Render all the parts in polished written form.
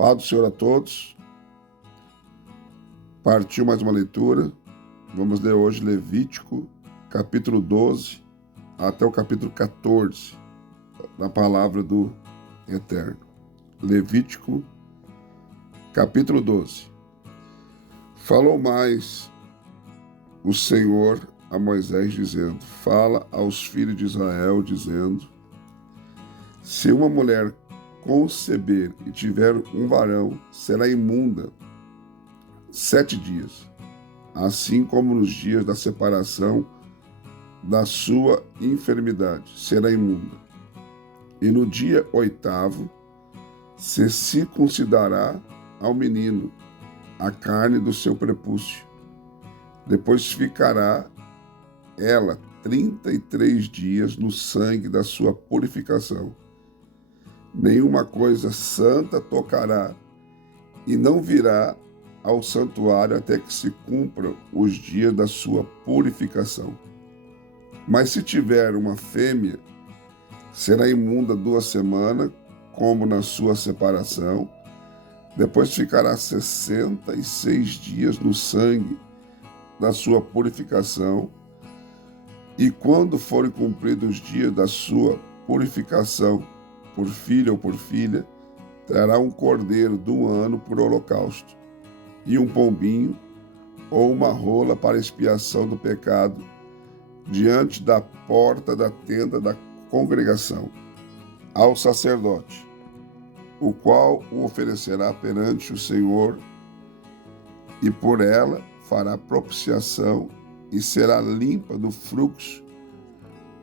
Paz do Senhor a todos. Partiu mais uma leitura. Vamos ler hoje Levítico, capítulo 12, até o capítulo 14, na palavra do Eterno. Levítico, capítulo 12. Falou mais o Senhor a Moisés, dizendo: Fala aos filhos de Israel, dizendo: Se uma mulher conceber e tiver um varão, será imunda 7 dias, assim como nos dias da separação da sua enfermidade, será imunda. E no dia 8º se circuncidará ao menino a carne do seu prepúcio. Depois ficará ela 33 dias no sangue da sua purificação. Nenhuma coisa santa tocará, e não virá ao santuário até que se cumpram os dias da sua purificação. Mas se tiver uma fêmea, será imunda 2 semanas, como na sua separação. Depois ficará 66 dias no sangue da sua purificação. E quando forem cumpridos os dias da sua purificação, por filho ou por filha, trará um cordeiro de 1 ano por holocausto, e um pombinho ou uma rola para expiação do pecado, diante da porta da tenda da congregação, ao sacerdote, o qual o oferecerá perante o Senhor, e por ela fará propiciação, e será limpa do fluxo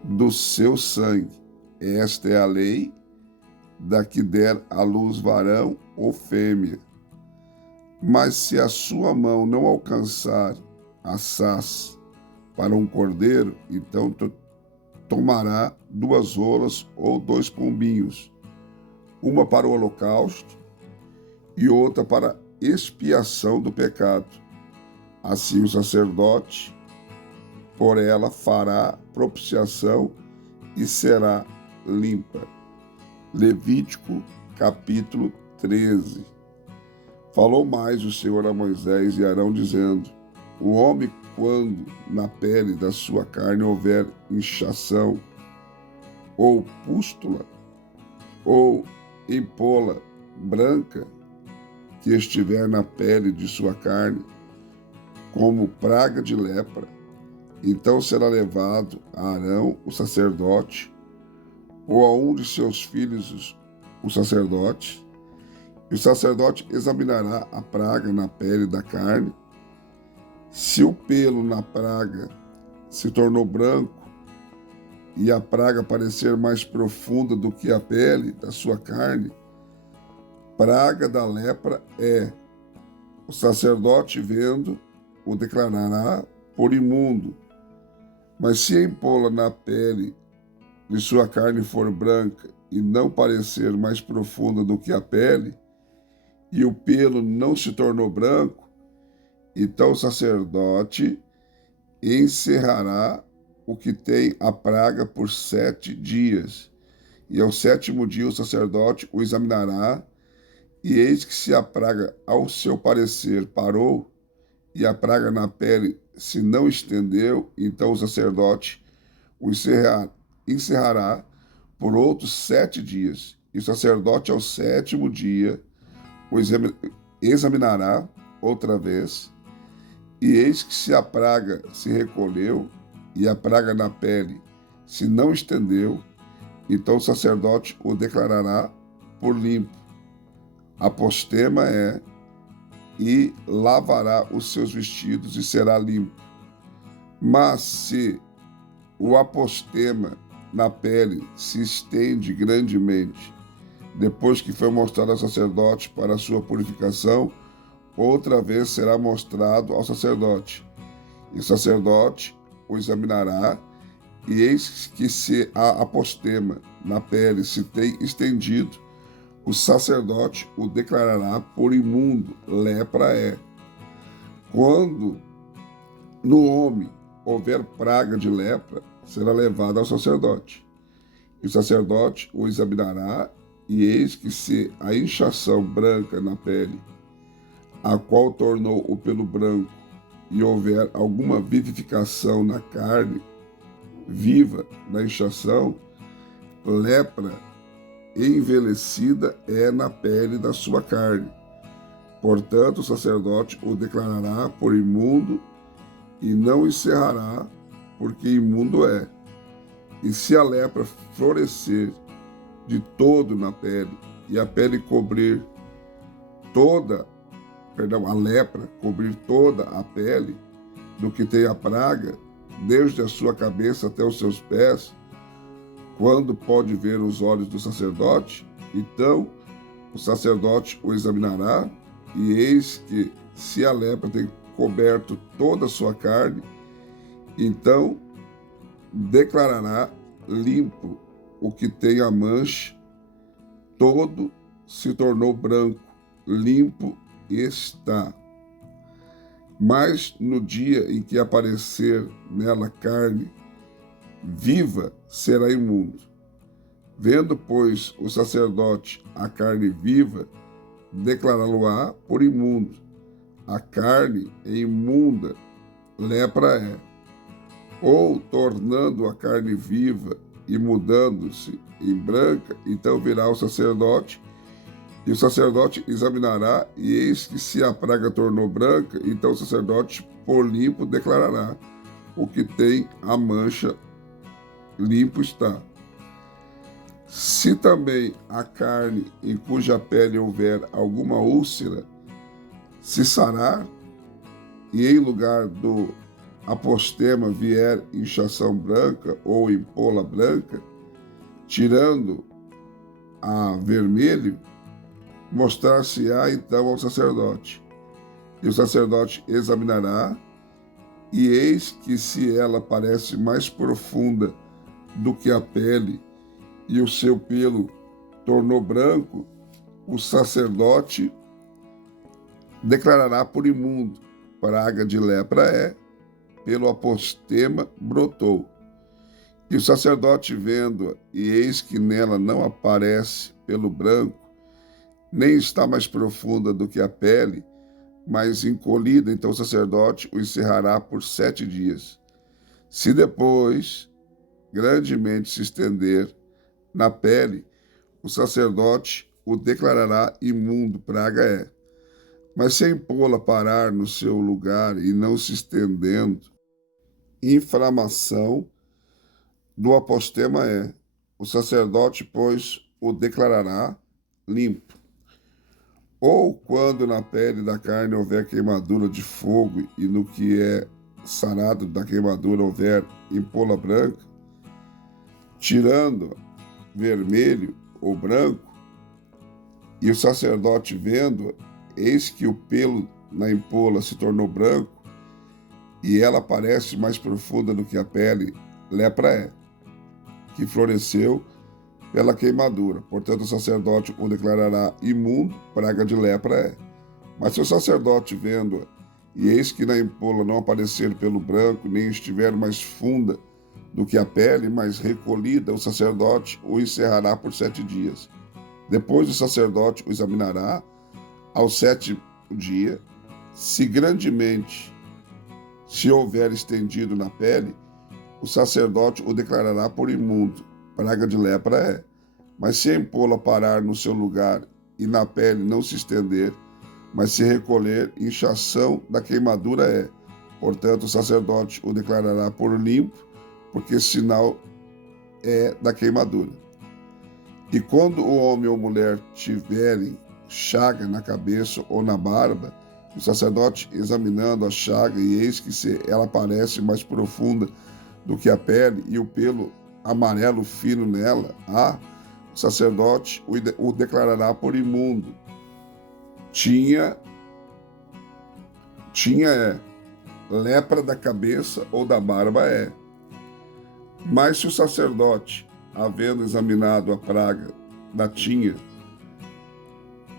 do seu sangue. Esta é a lei da que der à luz varão ou fêmea. Mas se a sua mão não alcançar assaz para um cordeiro, então tomará 2 rolas ou 2 pombinhos, uma para o holocausto e outra para expiação do pecado. Assim o sacerdote por ela fará propiciação e será limpa. Levítico, capítulo 13. Falou mais o Senhor a Moisés e Arão, dizendo: O homem, quando na pele da sua carne houver inchação, ou pústula, ou empola branca, que estiver na pele de sua carne, como praga de lepra, então será levado a Arão, o sacerdote, ou a um de seus filhos, o sacerdote, e o sacerdote examinará a praga na pele da carne. Se o pelo na praga se tornou branco e a praga parecer mais profunda do que a pele da sua carne, praga da lepra é. O sacerdote, vendo, o declarará por imundo. Mas se a empola na pele de sua carne for branca e não parecer mais profunda do que a pele, e o pelo não se tornou branco, então o sacerdote encerrará o que tem a praga por 7 dias. E ao 7º dia o sacerdote o examinará, e eis que se a praga ao seu parecer parou, e a praga na pele se não estendeu, então o sacerdote o encerrará por outros 7 dias. E o sacerdote ao 7º dia o examinará outra vez, e eis que se a praga se recolheu e a praga na pele se não estendeu, então o sacerdote o declarará por limpo. Apostema é, e lavará os seus vestidos e será limpo. Mas se o apostema na pele se estende grandemente, depois que foi mostrado ao sacerdote para a sua purificação, outra vez será mostrado ao sacerdote. E o sacerdote o examinará, e eis que se a apostema na pele se tem estendido, o sacerdote o declarará por imundo, lepra é. Quando no homem houver praga de lepra, será levado ao sacerdote. E o sacerdote o examinará, e eis que se a inchação branca na pele, a qual tornou o pelo branco, e houver alguma vivificação na carne viva da inchação, lepra envelhecida é na pele da sua carne. Portanto, o sacerdote o declarará por imundo e não encerrará, porque imundo é. E se a lepra florescer de todo na pele, e a pele cobrir a lepra cobrir toda a pele do que tem a praga, desde a sua cabeça até os seus pés, quando pode ver os olhos do sacerdote, então o sacerdote o examinará, e eis que, se a lepra tem coberto toda a sua carne, então declarará limpo o que tem a mancha, todo se tornou branco, limpo está. Mas no dia em que aparecer nela carne viva, será imundo. Vendo, pois, o sacerdote a carne viva, declará-lo-á por imundo. A carne é imunda, lepra é. Ou, tornando a carne viva e mudando-se em branca, então virá o sacerdote, e o sacerdote examinará, e eis que se a praga tornou branca, então o sacerdote, por limpo, declarará: o que tem a mancha, limpo está. Se também a carne em cuja pele houver alguma úlcera se sarar, e em lugar do apostema vier inchação branca ou empola branca, tirando a vermelho, mostrar-se-á então ao sacerdote. E o sacerdote examinará, e eis que se ela parece mais profunda do que a pele, e o seu pelo tornou branco, o sacerdote declarará por imundo. Praga de lepra é, pelo apostema brotou. E o sacerdote vendo-a, e eis que nela não aparece pelo branco, nem está mais profunda do que a pele, mas encolhida, então o sacerdote o encerrará por 7 dias. Se depois grandemente se estender na pele, o sacerdote o declarará imundo, praga é. Mas se a empola parar no seu lugar e não se estendendo, inflamação do apostema é. O sacerdote, pois, o declarará limpo. Ou quando na pele da carne houver queimadura de fogo, e no que é sarado da queimadura houver empola branca, tirando vermelho ou branco, e o sacerdote vendo, eis que o pelo na empola se tornou branco, e ela parece mais profunda do que a pele, lepra é, que floresceu pela queimadura. Portanto, o sacerdote o declarará imundo, praga de lepra é. Mas se o sacerdote vendo-a, e eis que na empola não aparecer pelo branco, nem estiver mais funda do que a pele, mas recolhida, o sacerdote o encerrará por 7 dias. Depois o sacerdote o examinará ao 7º dia, se grandemente se houver estendido na pele, o sacerdote o declarará por imundo, praga de lepra é. Mas se a empola parar no seu lugar e na pele não se estender, mas se recolher, inchação da queimadura é. Portanto, o sacerdote o declarará por limpo, porque sinal é da queimadura. E quando o homem ou mulher tiverem chaga na cabeça ou na barba, o sacerdote examinando a chaga, e eis que se ela parece mais profunda do que a pele, e o pelo amarelo fino nela, o sacerdote o declarará por imundo. Tinha lepra da cabeça ou da barba é. Mas se o sacerdote, havendo examinado a praga da tinha,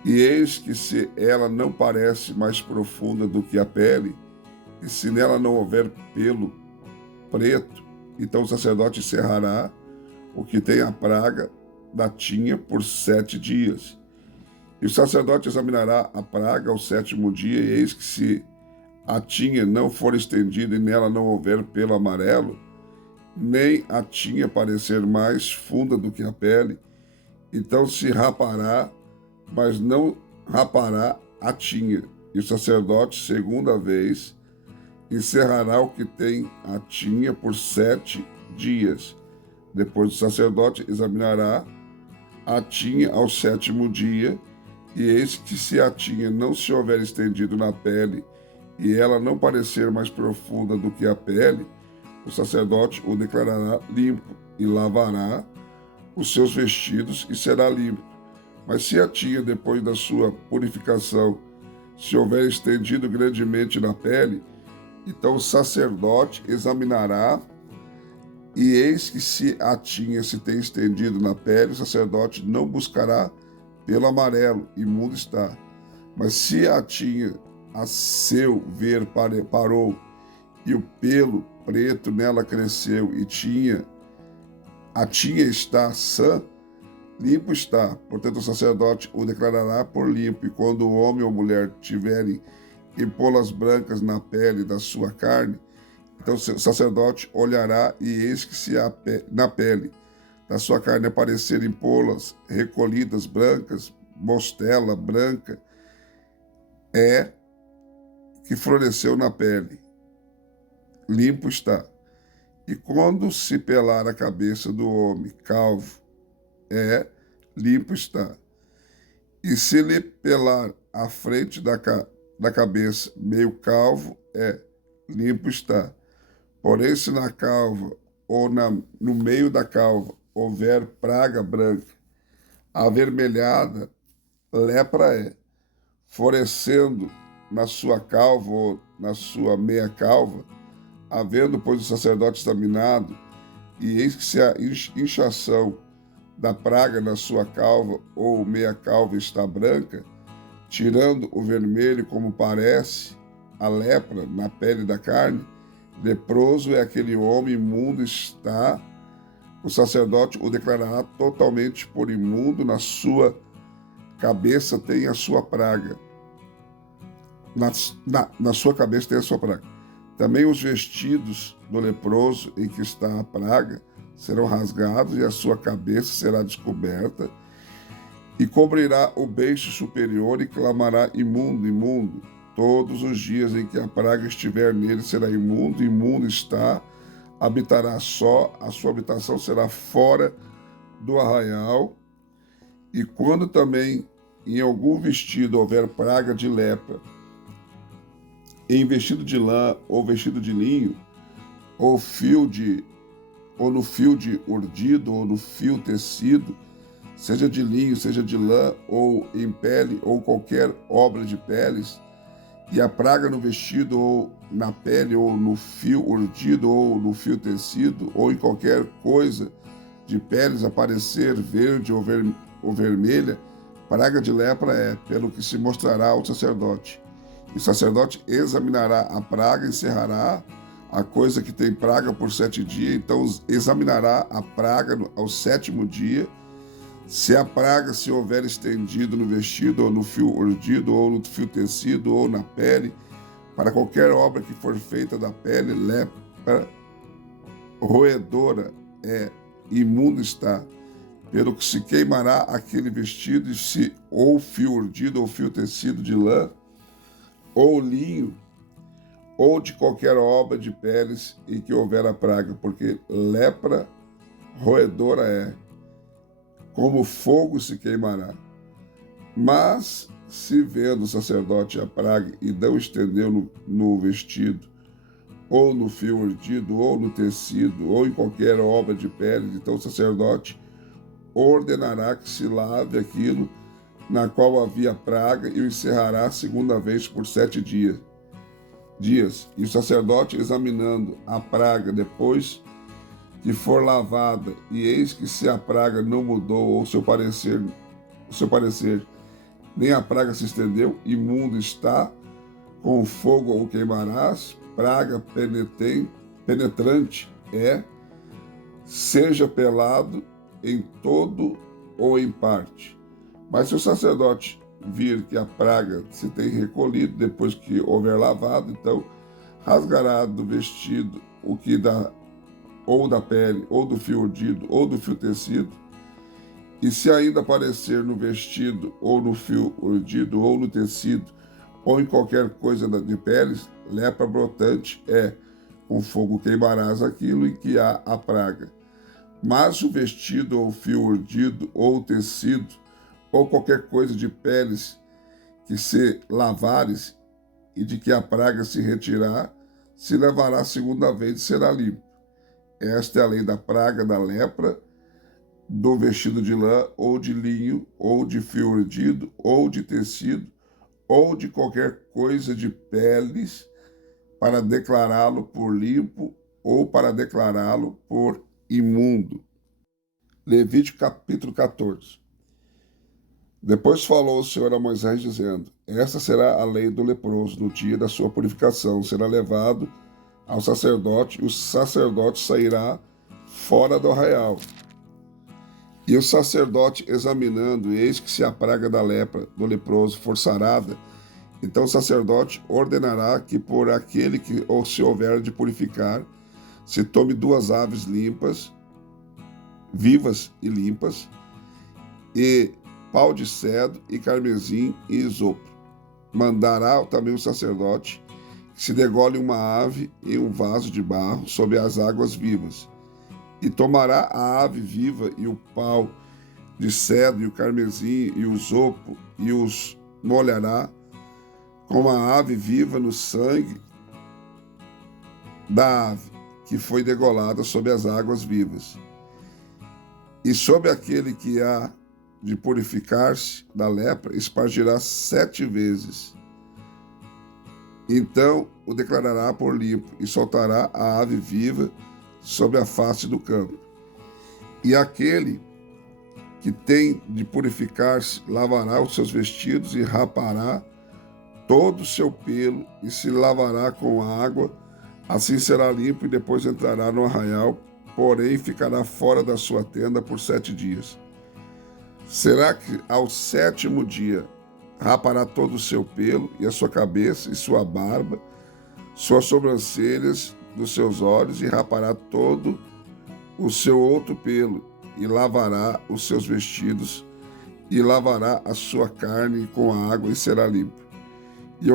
e eis que se ela não parece mais profunda do que a pele, e se nela não houver pelo preto, então o sacerdote encerrará o que tem a praga, da tinha por 7 dias. E o sacerdote examinará a praga ao 7º dia, e eis que se a tinha não for estendida e nela não houver pelo amarelo, nem a tinha parecer mais funda do que a pele, então se rapará, mas não rapará a tinha. E o sacerdote, segunda vez, encerrará o que tem a tinha por 7 dias. Depois o sacerdote examinará a tinha ao 7º dia, e eis que se a tinha não se houver estendido na pele, e ela não parecer mais profunda do que a pele, o sacerdote o declarará limpo, e lavará os seus vestidos, e será limpo. Mas se a tinha, depois da sua purificação, se houver estendido grandemente na pele, então o sacerdote examinará, e eis que se a tinha se tem estendido na pele, o sacerdote não buscará pelo amarelo, imundo está. Mas se a tinha, a seu ver, parou, e o pelo preto nela cresceu, e a tinha está sã, limpo está. Portanto, o sacerdote o declarará por limpo, e quando o homem ou mulher tiverem empolas brancas na pele da sua carne, então o sacerdote olhará, e eis que se na pele da sua carne aparecerem empolas recolhidas brancas, mostela branca, é que floresceu na pele, limpo está. E quando se pelar a cabeça do homem calvo, limpo está. E se lhe pelar a frente da cabeça meio calvo, limpo está. Porém, se na calva ou no meio da calva houver praga branca, avermelhada, lepra é. Florescendo na sua calva ou na sua meia calva, havendo, pois, o sacerdote examinado, e eis que se a inchação da praga na sua calva ou meia calva está branca, tirando o vermelho como parece a lepra na pele da carne, leproso é aquele homem, imundo está, o sacerdote o declarará totalmente por imundo, na sua cabeça tem a sua praga. Na sua cabeça tem a sua praga. Também os vestidos do leproso em que está a praga serão rasgados, e a sua cabeça será descoberta, e cobrirá o beiço superior, e clamará: imundo, imundo. Todos os dias em que a praga estiver nele será imundo, imundo está, habitará só, a sua habitação será fora do arraial. E quando também em algum vestido houver praga de lepra, em vestido de lã ou vestido de linho, ou no fio de urdido, ou no fio tecido, seja de linho, seja de lã, ou em pele, ou qualquer obra de peles, e a praga no vestido, ou na pele, ou no fio urdido, ou no fio tecido, ou em qualquer coisa de peles aparecer verde ou vermelha, praga de lepra é, pelo que se mostrará ao sacerdote. E o sacerdote examinará a praga, encerrará a coisa que tem praga por 7 dias, então examinará a praga ao 7º dia. Se a praga se houver estendido no vestido, ou no fio urdido, ou no fio tecido, ou na pele, para qualquer obra que for feita da pele, lepra roedora é, imundo está, pelo que se queimará aquele vestido, e se ou fio urdido, ou fio tecido de lã, ou linho, ou de qualquer obra de peles em que houver a praga, porque lepra roedora é, como fogo se queimará. Mas, se vendo o sacerdote a praga e não estendeu no vestido, ou no fio urdido, ou no tecido, ou em qualquer obra de peles, então o sacerdote ordenará que se lave aquilo na qual havia praga, e o encerrará a segunda vez por 7 dias. E o sacerdote, examinando a praga depois que for lavada, e eis que se a praga não mudou, ou seu parecer, nem a praga se estendeu, imundo está, com fogo o queimarás, praga penetrante é, seja pelado em todo ou em parte. Mas se o sacerdote vir que a praga se tem recolhido depois que houver lavado, então rasgará do vestido o que dá, ou da pele, ou do fio urdido, ou do fio tecido, e se ainda aparecer no vestido, ou no fio urdido, ou no tecido, ou em qualquer coisa de peles, lepra brotante é, com fogo queimarás aquilo em que há a praga. Mas o vestido, ou o fio urdido, ou o tecido, ou qualquer coisa de peles que se lavares e de que a praga se retirar, se lavará segunda vez e será limpo. Esta é a lei da praga da lepra, do vestido de lã, ou de linho, ou de fio urdido, ou de tecido, ou de qualquer coisa de peles, para declará-lo por limpo ou para declará-lo por imundo. Levítico capítulo 14. Depois falou o Senhor a Moisés, dizendo: Esta será a lei do leproso no dia da sua purificação. Será levado ao sacerdote, e o sacerdote sairá fora do arraial. E o sacerdote, examinando, eis que se a praga da lepra do leproso for sarada, então o sacerdote ordenará que por aquele que ou se houver de purificar, se tome 2 aves limpas, vivas e limpas, e pau de cedro, e carmesim, e isopo. Mandará também o sacerdote que se degole uma ave em um vaso de barro sobre as águas vivas, e tomará a ave viva e o pau de cedro, e o carmesim, e o isopo, e os molhará com a ave viva no sangue da ave que foi degolada sobre as águas vivas. E sobre aquele que há de purificar-se da lepra, espargirá 7 vezes. Então o declarará por limpo, e soltará a ave viva sobre a face do campo. E aquele que tem de purificar-se lavará os seus vestidos e rapará todo o seu pelo, e se lavará com água, assim será limpo, e depois entrará no arraial, porém ficará fora da sua tenda por 7 dias. Será que ao 7º dia rapará todo o seu pelo, e a sua cabeça, e sua barba, suas sobrancelhas dos seus olhos, e rapará todo o seu outro pelo, e lavará os seus vestidos, e lavará a sua carne com a água, e será limpo. E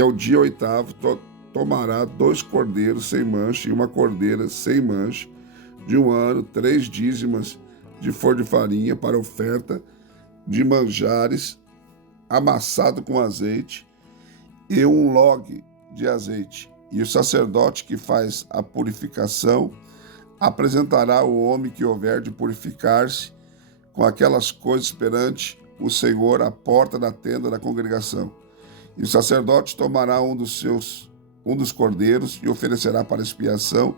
ao dia 8º tomará 2 cordeiros sem mancha e uma cordeira sem mancha de 1 ano, 3 dízimas de flor de farinha para oferta de manjares amassado com azeite, e 1 log de azeite. E o sacerdote que faz a purificação apresentará o homem que houver de purificar-se com aquelas coisas perante o Senhor à porta da tenda da congregação. E o sacerdote tomará um dos cordeiros e oferecerá para expiação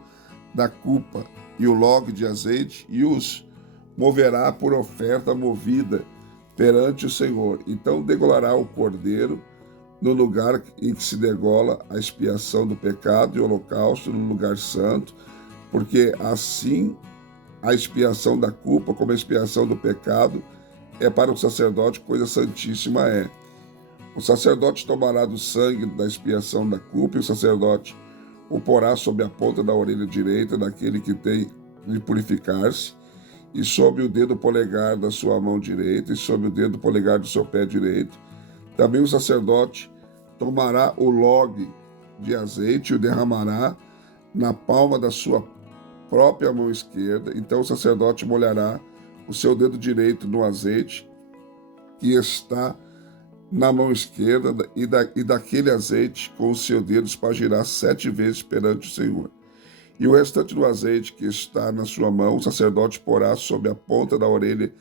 da culpa e o log de azeite, e os moverá por oferta movida perante o Senhor. Então degolará o cordeiro no lugar em que se degola a expiação do pecado e o holocausto, no lugar santo, porque assim a expiação da culpa como a expiação do pecado é para o sacerdote, coisa santíssima é. O sacerdote tomará do sangue da expiação da culpa, e o sacerdote o porá sobre a ponta da orelha direita daquele que tem de purificar-se, e sobre o dedo polegar da sua mão direita, e sobre o dedo polegar do seu pé direito. Também o sacerdote tomará o log de azeite e o derramará na palma da sua própria mão esquerda. Então o sacerdote molhará o seu dedo direito no azeite que está na mão esquerda, e daquele azeite com o seu dedo espargirá 7 vezes perante o Senhor. E o restante do azeite que está na sua mão, o sacerdote porá sobre a ponta da orelha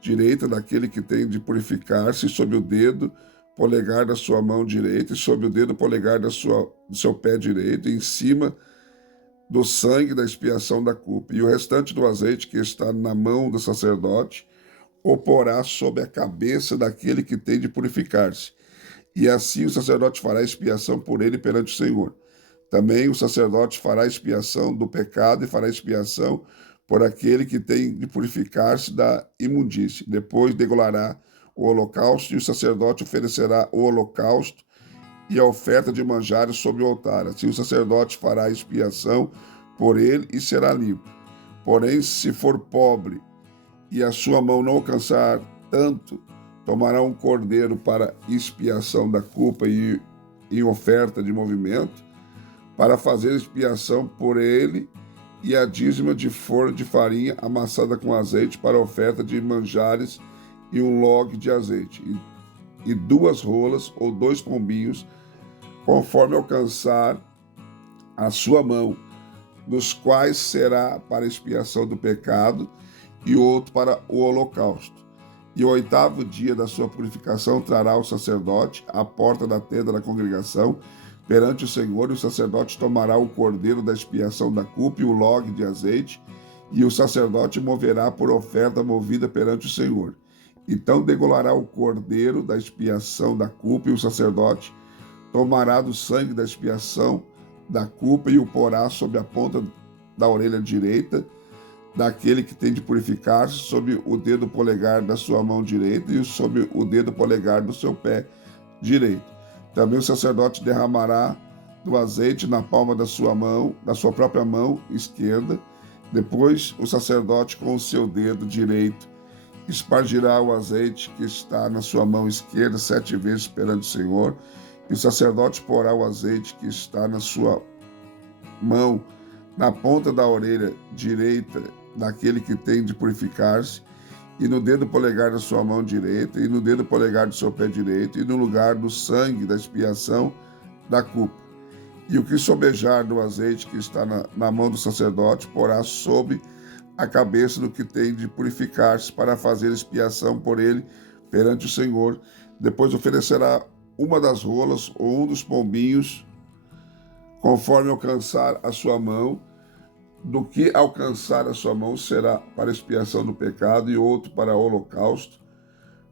direita daquele que tem de purificar-se, sobre o dedo polegar da sua mão direita, e sobre o dedo polegar do seu pé direito, e em cima do sangue da expiação da culpa. E o restante do azeite que está na mão do sacerdote o porá sobre a cabeça daquele que tem de purificar-se. E assim o sacerdote fará expiação por ele perante o Senhor. Também o sacerdote fará expiação do pecado e fará expiação por aquele que tem de purificar-se da imundície. Depois degolará o holocausto, e o sacerdote oferecerá o holocausto e a oferta de manjares sobre o altar. Assim o sacerdote fará expiação por ele e será limpo. Porém, se for pobre e a sua mão não alcançar tanto, tomará um cordeiro para expiação da culpa e em oferta de movimento, para fazer expiação por ele, e a dízima de forno de farinha amassada com azeite para oferta de manjares e um log de azeite, e 2 rolas ou 2 pombinhos, conforme alcançar a sua mão, dos quais será para expiação do pecado e outro para o holocausto. E o 8º dia da sua purificação trará o sacerdote à porta da tenda da congregação perante o Senhor, e o sacerdote tomará o cordeiro da expiação da culpa e o log de azeite, e o sacerdote moverá por oferta movida perante o Senhor. Então degolará o cordeiro da expiação da culpa, e o sacerdote tomará do sangue da expiação da culpa e o porá sobre a ponta da orelha direita daquele que tem de purificar-se, sobre o dedo polegar da sua mão direita e sobre o dedo polegar do seu pé direito. Também o sacerdote derramará do azeite na palma da sua mão, da sua própria mão esquerda. Depois o sacerdote com o seu dedo direito espargirá o azeite que está na sua mão esquerda 7 vezes perante o Senhor. E o sacerdote porá o azeite que está na sua mão na ponta da orelha direita daquele que tem de purificar-se, e no dedo polegar da sua mão direita, e no dedo polegar do seu pé direito, e no lugar do sangue da expiação da culpa. E o que sobejar do azeite que está na mão do sacerdote porá sobre a cabeça do que tem de purificar-se, para fazer expiação por ele perante o Senhor. Depois oferecerá uma das rolas ou um dos pombinhos, conforme alcançar a sua mão. Do que alcançar a sua mão será para expiação do pecado, e outro para holocausto,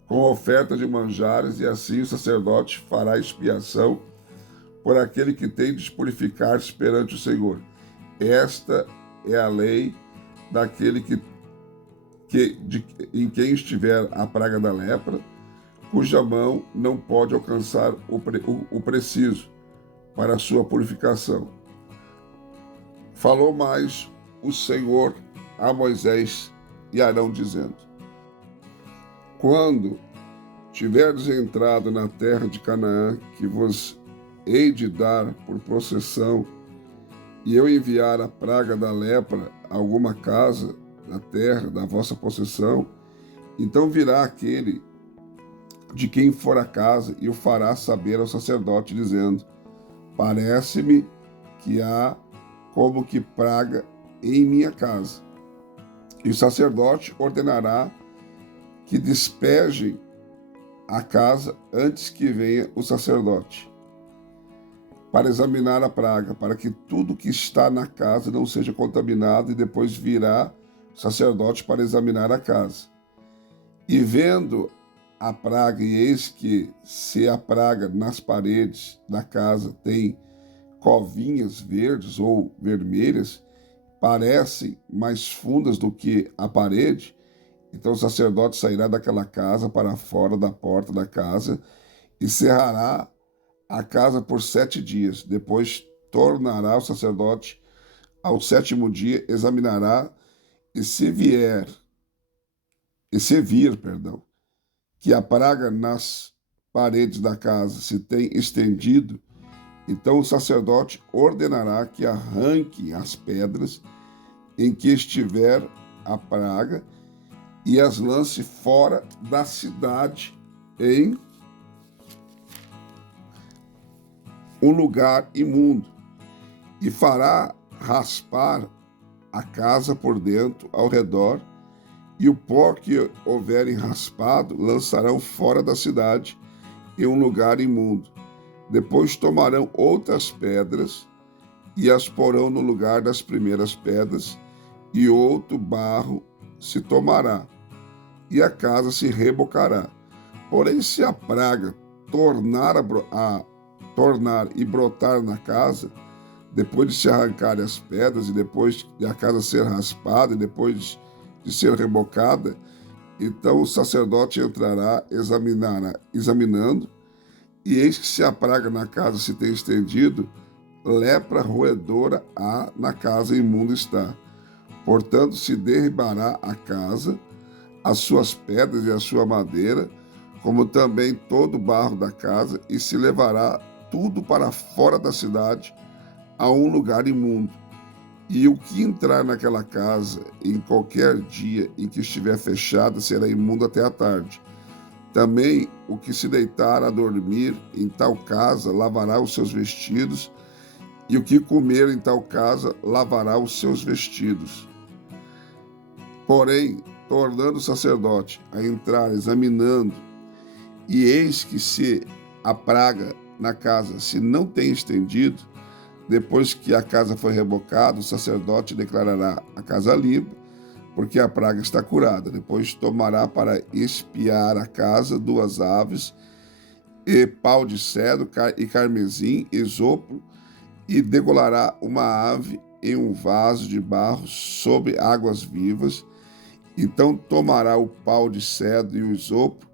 com oferta de manjares, e assim o sacerdote fará expiação por aquele que tem de purificar-se perante o Senhor. Esta é a lei daquele em quem estiver a praga da lepra, cuja mão não pode alcançar o preciso para a sua purificação. Falou mais o Senhor a Moisés e Arão, dizendo: Quando tiverdes entrado na terra de Canaã, que vos hei de dar por possessão, e eu enviar a praga da lepra a alguma casa da terra da vossa possessão, então virá aquele de quem for a casa e o fará saber ao sacerdote, dizendo: Parece-me que há como que praga em minha casa. E o sacerdote ordenará que despejem a casa antes que venha o sacerdote, para examinar a praga, para que tudo que está na casa não seja contaminado, e depois virá o sacerdote para examinar a casa. E vendo a praga, e eis que se a praga nas paredes da casa tem covinhas verdes ou vermelhas, parecem mais fundas do que a parede, então o sacerdote sairá daquela casa para fora da porta da casa e cerrará a casa por 7 dias. Depois tornará o sacerdote ao 7º dia, examinará, e se vir, que a praga nas paredes da casa se tem estendido, então o sacerdote ordenará que arranque as pedras em que estiver a praga e as lance fora da cidade em um lugar imundo, e fará raspar a casa por dentro ao redor, e o pó que houverem raspado lançarão fora da cidade em um lugar imundo. Depois tomarão outras pedras e as porão no lugar das primeiras pedras, e outro barro se tomará, e a casa se rebocará. Porém, se a praga tornar e brotar na casa, depois de se arrancarem as pedras, e depois de a casa ser raspada, e depois de ser rebocada, então o sacerdote entrará, examinando, e eis que se a praga na casa se tem estendido, lepra roedora há na casa, imunda está. Portanto, se derribará a casa, as suas pedras e a sua madeira, como também todo o barro da casa, e se levará tudo para fora da cidade, a um lugar imundo. E o que entrar naquela casa em qualquer dia em que estiver fechada será imundo até a tarde. Também o que se deitar a dormir em tal casa lavará os seus vestidos, e o que comer em tal casa lavará os seus vestidos. Porém, tornando o sacerdote a entrar, examinando, e eis que se a praga na casa se não tem estendido, depois que a casa foi rebocada, o sacerdote declarará a casa limpa, porque a praga está curada. Depois tomará para espiar a casa 2 aves, e pau de cedro e carmesim, esopo, e degolará uma ave em um vaso de barro sobre águas vivas. Então tomará o pau de cedro e o esopo,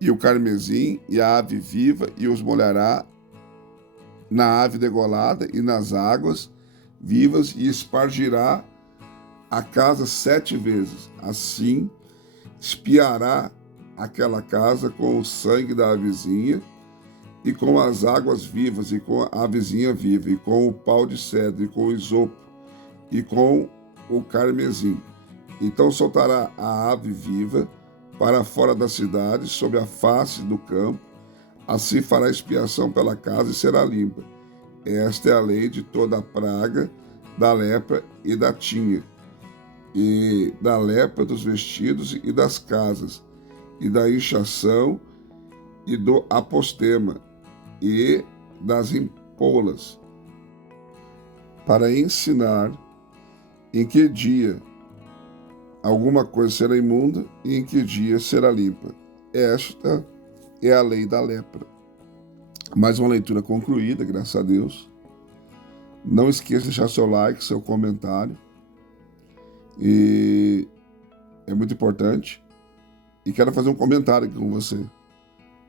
e o carmesim, e a ave viva, e os molhará na ave degolada e nas águas vivas, e espargirá a casa 7 vezes. Assim espiará aquela casa com o sangue da avezinha, e com as águas vivas, e com a avezinha viva, e com o pau de cedro, e com o esopo, e com o carmesim. Então soltará a ave viva para fora da cidade, sobre a face do campo. Assim fará expiação pela casa e será limpa. Esta é a lei de toda a praga, da lepra e da tinha, e da lepra dos vestidos e das casas, e da inchação e do apostema, e das empolas, para ensinar em que dia alguma coisa será imunda e em que dia será limpa. Esta é a lei da lepra. Mais uma leitura concluída, graças a Deus. Não esqueça de deixar seu like, seu comentário. E é muito importante. E quero fazer um comentário aqui com você.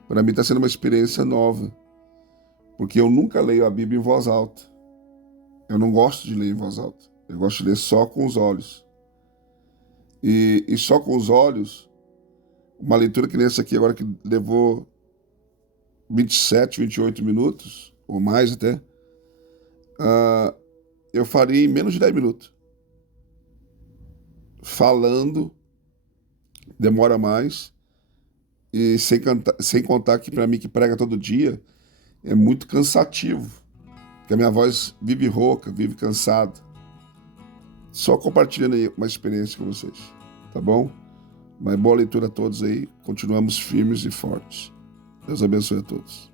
Para mim está sendo uma experiência nova, porque eu nunca leio a Bíblia em voz alta. Eu não gosto de ler em voz alta. Eu gosto de ler só com os olhos. E só com os olhos, uma leitura que nem essa aqui agora, que levou 27, 28 minutos, ou mais até, eu faria em menos de 10 minutos. Falando, demora mais, e sem contar que para mim, que prega todo dia, é muito cansativo, porque a minha voz vive rouca, vive cansada. Só compartilhando aí uma experiência com vocês, tá bom? Mas boa leitura a todos aí, continuamos firmes e fortes. Deus abençoe a todos.